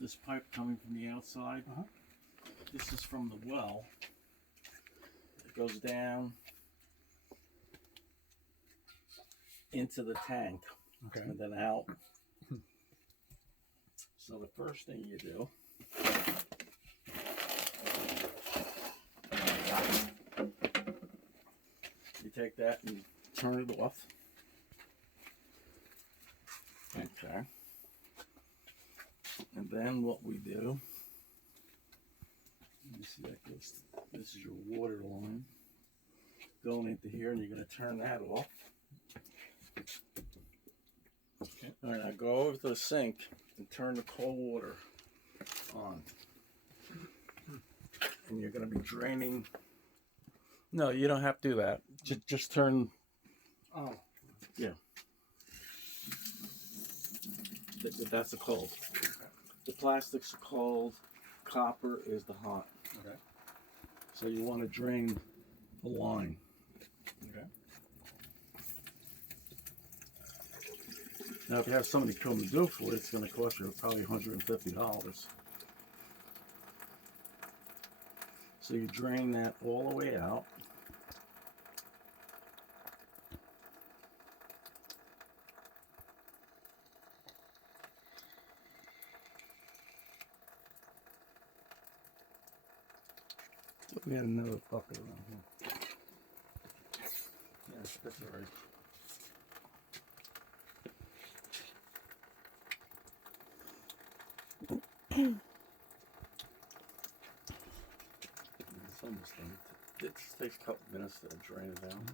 this pipe coming from the outside. This is from the well. It goes down into the tank, and then out. So the first thing you do, you take that and turn it off. Okay. And then what we do, let me see, that goes, this is your water line going into here, and you're going to turn that off. Okay. All right, now go over to the sink and turn the cold water on. And you're going to be draining. No, you don't have to do that. Just turn. Oh. Yeah. That's the cold. Okay. The plastic's cold. Copper is the hot. Okay. So you want to drain the line. Okay. Now, if you have somebody come and do it for you, it's going to cost you probably $150. So you drain that all the way out. We had another bucket around here. Yeah, that's all right. It's almost done. It just takes a couple minutes to drain it down.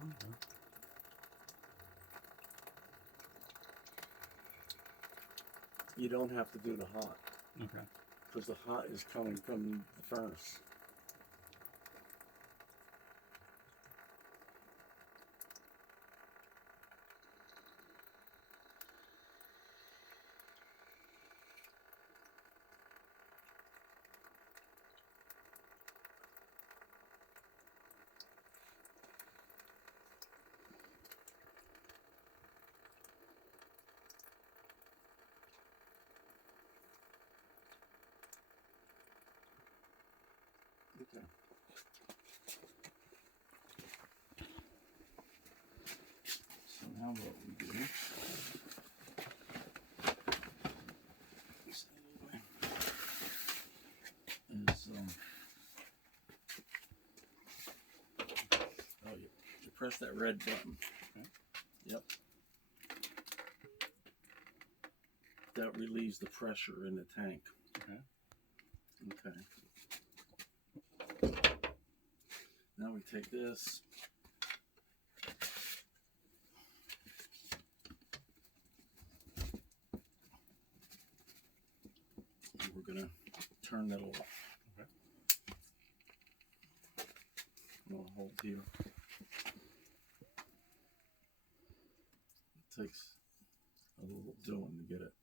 You don't have to do the hot. Okay. Because the hot is coming from the furnace. Okay. So now what we do is you press that red button. Okay. Yep. That relieves the pressure in the tank. Okay. Okay. Now we take this. And we're going to turn that off. Okay. I'm going to hold here. It takes a little doing to get it.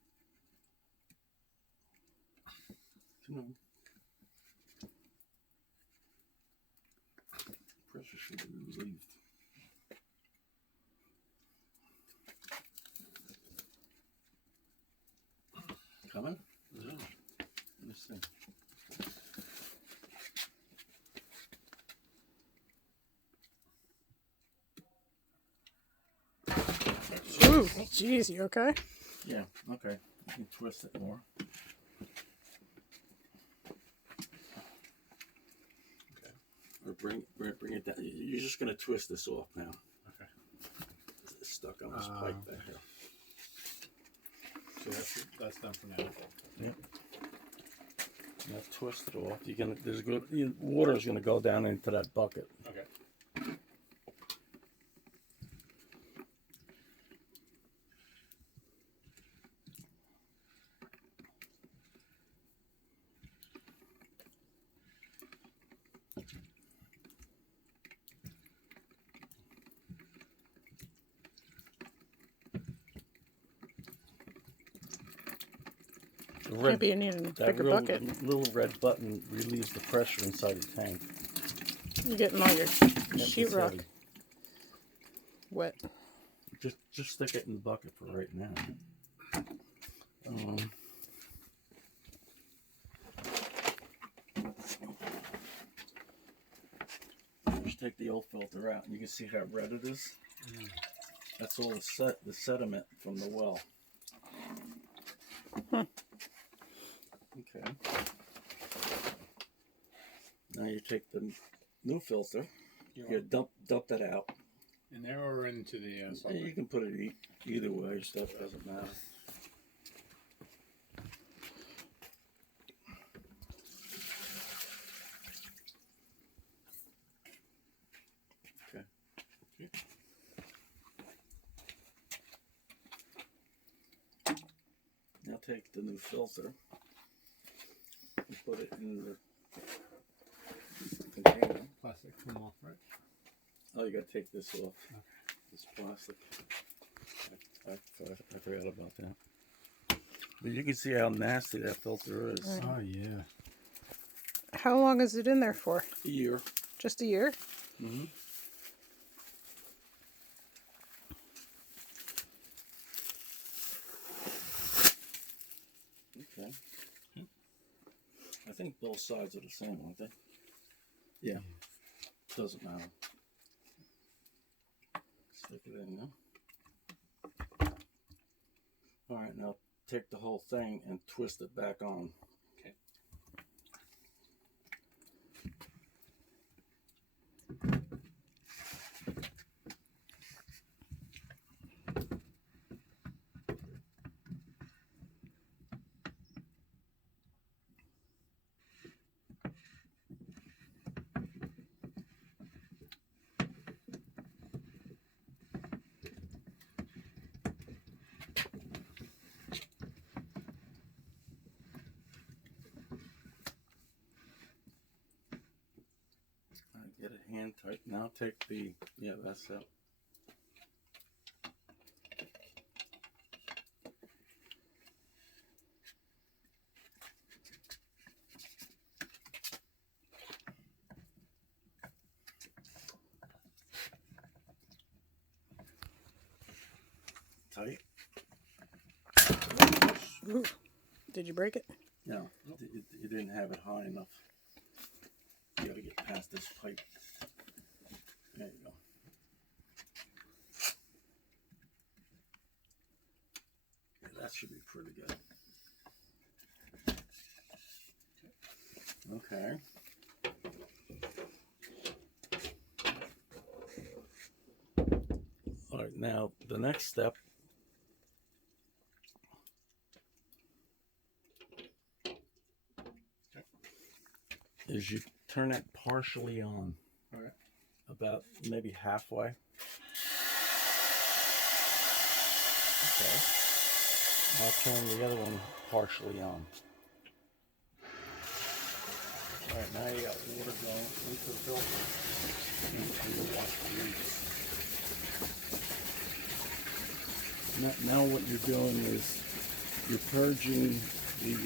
Come on. Pressure should be relieved. Coming? No. Let me see. Ooh, jeez, you okay? Yeah, okay. You can twist it more. Okay. Or bring it down. You're just going to twist this off now. Okay. It's stuck on this pipe back here. So that's done for now. Yep. Now twist it off. You're gonna water's gonna go down into that bucket. Okay. Maybe you need a bigger bucket. Little red button relieves the pressure inside the tank. You're getting all your sheetrock wet. Just stick it in the bucket for right now. take the old filter out, and you can see how red it is. That's all the sediment from the well. Okay. Now you take the new filter. You dump that out. In there or into the Yeah, supplement? you can put it either way. Stuff doesn't matter. Okay. Now take the new filter and put it in the container. Plastic come off, right? Oh, you gotta take this off. This plastic. I forgot about that. But you can see how nasty that filter is. Oh, yeah. How long is it in there for? A year. Just a year? Mm-hmm. Okay. I think both sides are the same, aren't they? Yeah. Doesn't matter. Stick it in now. Alright, now take the whole thing and twist it back on. Okay. Alright, get it hand tight. Now take the, yeah, that's it. Tight? Ooh. Did you break it? No, you didn't have it high enough. You gotta get past this pipe. There you go. Yeah, that should be pretty good. Okay. All right, now the next step is you turn it partially on. All right. About maybe halfway. Okay. I'll turn the other one partially on. Alright, now you got water going into the filter. And you wash the leaves. Now what you're doing is you're purging the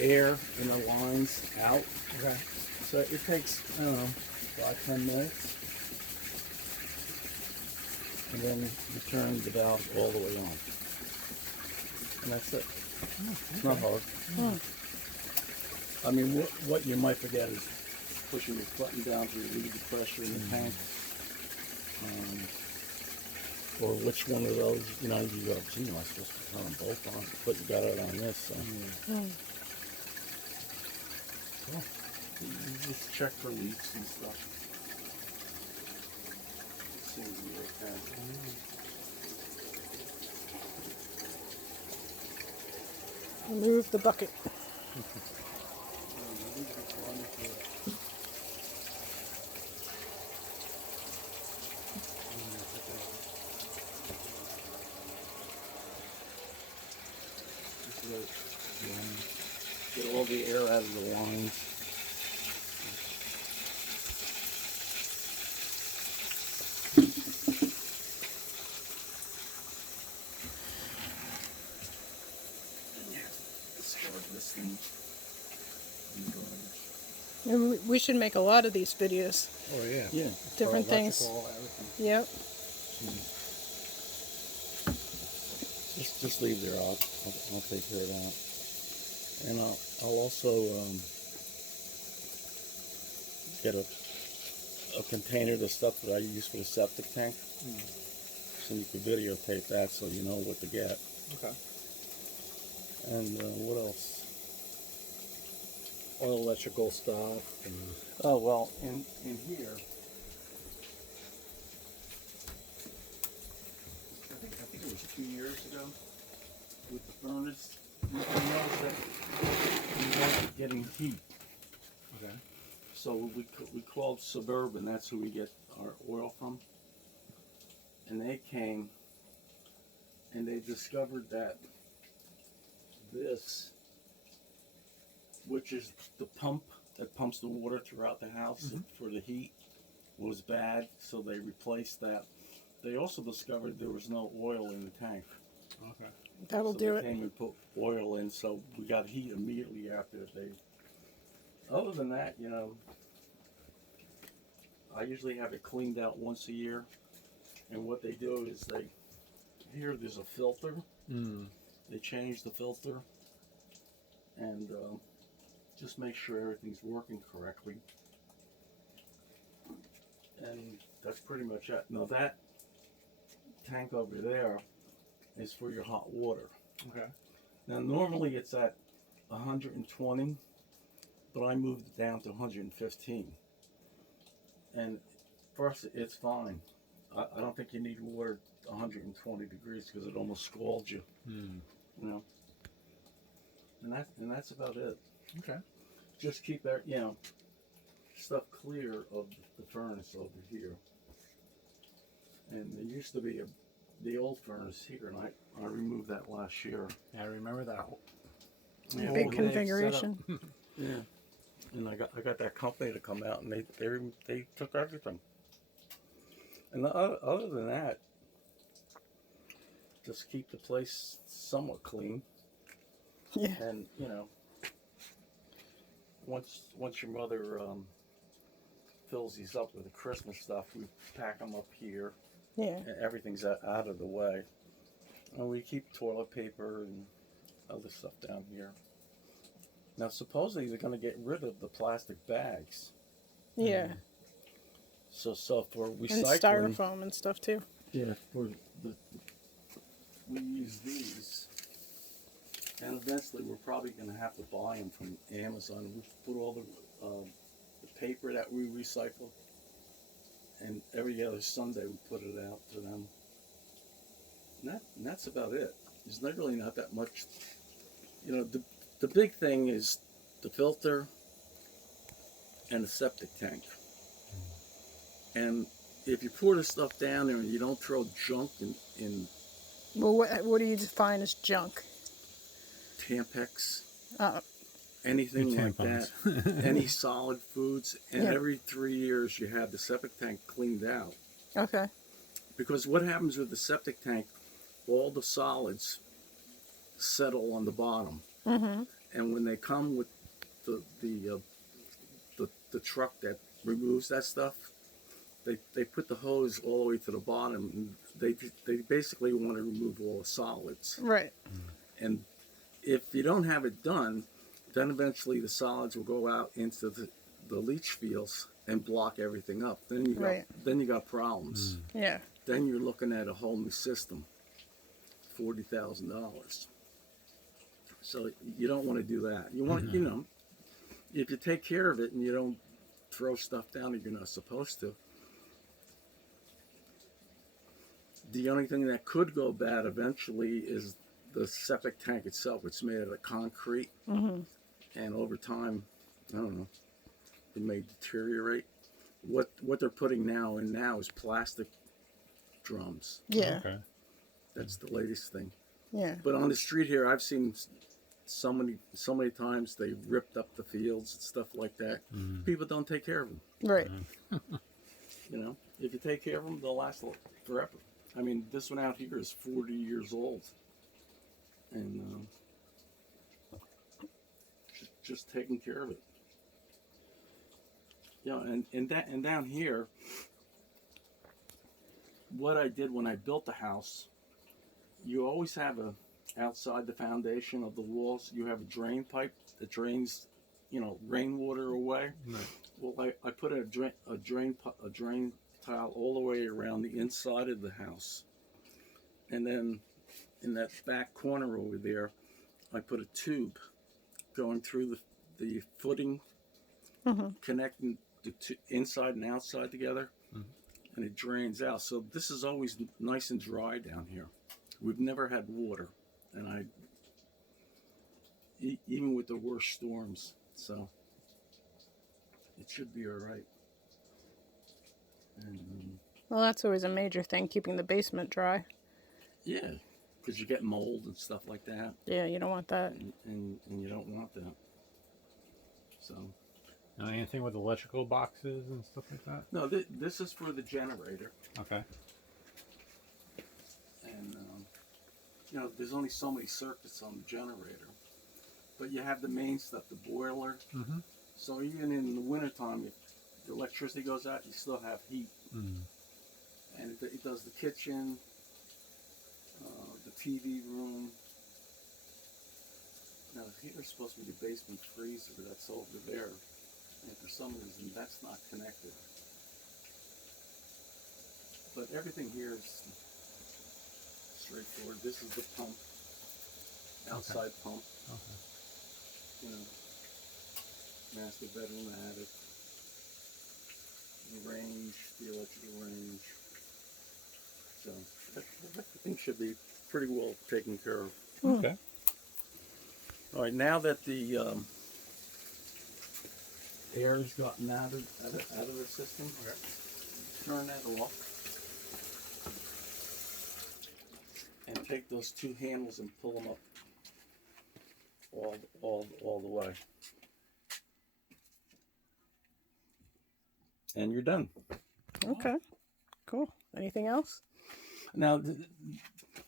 air in the lines out. Okay. So it takes, I don't know, 5-10 minutes. And then you turn the valve all the way on. And that's it. It's not hard. I mean, what you might forget is pushing your button down to relieve the pressure in the tank. Or which one of those, you know, you go, gee, am I supposed to turn them both on? But you got it on this, so. Well, you just check for leaks and stuff. Seems to be okay. Remove the bucket. Get all the air out of the lines. Discard this thing. And we should make a lot of these videos. Oh, yeah. Yeah. Different things. Everything. Yep. Just leave there. I'll take care of that. And I'll also get a a container, the stuff that I use for the septic tank. So you can videotape that so you know what to get. Okay. And what else? Oil, electrical stuff. And Oh, well, in here, I think it was 2 years ago with the furnace, you noticed that we weren't getting heat. okay. So we called Suburban, that's who we get our oil from. And they came and they discovered that this, which is the pump that pumps the water throughout the house for the heat, was bad, so they replaced that. They also discovered there was no oil in the tank. Okay. That'll So do they it. came and put oil in, so we got heat immediately after they. Other than that, you know, I usually have it cleaned out once a year, and what they do is there's a filter. They change the filter, and just make sure everything's working correctly. And that's pretty much it. Now that tank over there is for your hot water. Okay. Now normally it's at 120, but I moved it down to 115. And first it's fine. I don't think you need water at 120 degrees because it almost scalds you, you know. And that's about it. Okay. Just keep that, you know, stuff clear of the furnace over here. And there used to be the old furnace here, and I removed that last year. I remember that. Yeah, Big well, configuration. Yeah. And I got that company to come out, and they took everything. And other than that, just keep the place somewhat clean. Yeah. And you know, once your mother fills these up with the Christmas stuff, we pack them up here, Yeah. and everything's out of the way. And we keep toilet paper and other stuff down here. Now, supposedly they're going to get rid of the plastic bags. Yeah. So for And recycling, styrofoam and stuff too. yeah, we use these, and eventually we're probably going to have to buy them from Amazon. We put all the paper that we recycle, and every other Sunday we put it out to them. And that's about it. There's really not that much. You know, the big thing is the filter and the septic tank. And if you pour the stuff down there and you don't throw junk in Well, what do you define as junk? Tampex, Uh, anything Your like that, tampons. any solid foods, and Yeah. every 3 years you have the septic tank cleaned out. okay. Because what happens with the septic tank, all the solids settle on the bottom. And when they come with the truck that removes that stuff, they put the hose all the way to the bottom. And they basically want to remove all the solids. Right. And if you don't have it done, then eventually the solids will go out into the leach fields and block everything up. Then you got problems. Yeah. Then you're looking at a whole new system, $40,000. So you don't want to do that. You want, you know, if you take care of it and you don't throw stuff down that you're not supposed to, the only thing that could go bad eventually is the septic tank itself. It's made out of concrete, and over time, I don't know, it may deteriorate. What they're putting now is plastic drums. Yeah. Okay. That's the latest thing. Yeah. But on the street here, I've seen so many times they ripped up the fields and stuff like that. People don't take care of them. Right. You know, if you take care of them, they'll last forever. I mean, this one out here is 40 years old, and just taking care of it. Yeah, and down here, what I did when I built the house, you always have outside the foundation of the walls, you have a drain pipe that drains, rainwater away. Right. Well, I put a drain tile all the way around the inside of the house, and then in that back corner over there, I put a tube going through the footing, connecting the inside and outside together, and it drains out. So this is always nice and dry down here. We've never had water, and even with the worst storms, so it should be all right. And Well, that's always a major thing, keeping the basement dry. yeah, because you get mold and stuff like that, Yeah, you don't want that. and you don't want that. So Now, anything with electrical boxes and stuff like that? no, this is for the generator, Okay. and there's only so many circuits on the generator, but you have the main stuff, the boiler. Mm-hmm. So even in the wintertime, if the electricity goes out, you still have heat. Mm. And it does the kitchen, the TV room. Now here's supposed to be the basement freezer, that's over there. And for some reason, that's not connected. But everything here is straightforward. This is the pump, outside pump. Okay. Master bedroom, attic, the range, the electrical range. So everything should be pretty well taken care of. Okay. All right, now that the air has gotten out of the system, turn that off, and take those two handles and pull them up all the way. And you're done. Okay, cool. Anything else? Now,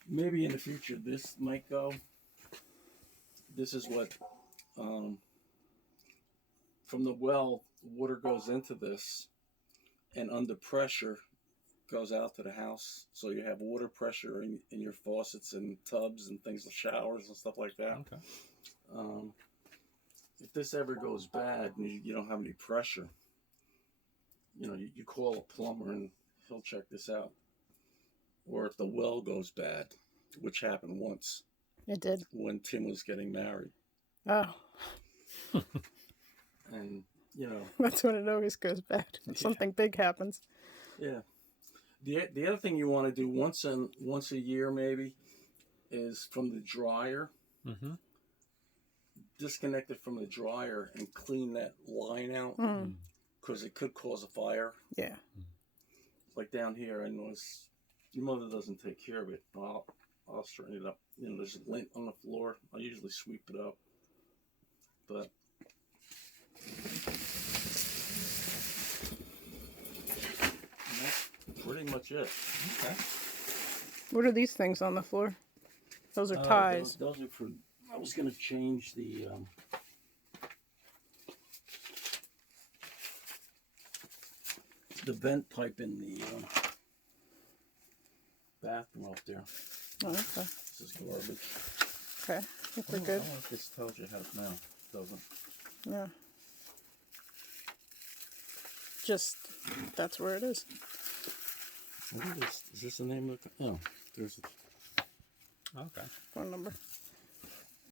maybe in the future this might go. This is what, from the well, water goes into this, and under pressure goes out to the house. So you have water pressure in your faucets and tubs and things, showers and stuff like that. Okay. If this ever goes bad and you don't have any pressure, you call a plumber and he'll check this out. Or if the well goes bad, which happened once It did. when Tim was getting married. Oh, And, that's when it always goes bad. When something big happens. yeah. The other thing you want to do once a year maybe is from the dryer, Mm-hmm. disconnect it from the dryer and clean that line out, because it could cause a fire. Yeah. Like down here, I notice your mother doesn't take care of it. I'll straighten it up. There's lint on the floor. I usually sweep it up, but and that's pretty much it. Okay. What are these things on the floor? Those are ties. Those are for. I was going to change the vent pipe in the bathroom up there. Oh, okay. This is garbage. Okay. I think we're I good. don't know if this tells you how. No, it doesn't. Yeah. Just, that's where it is. What is this? Is this the name of the? Oh, there's. Okay. Phone number.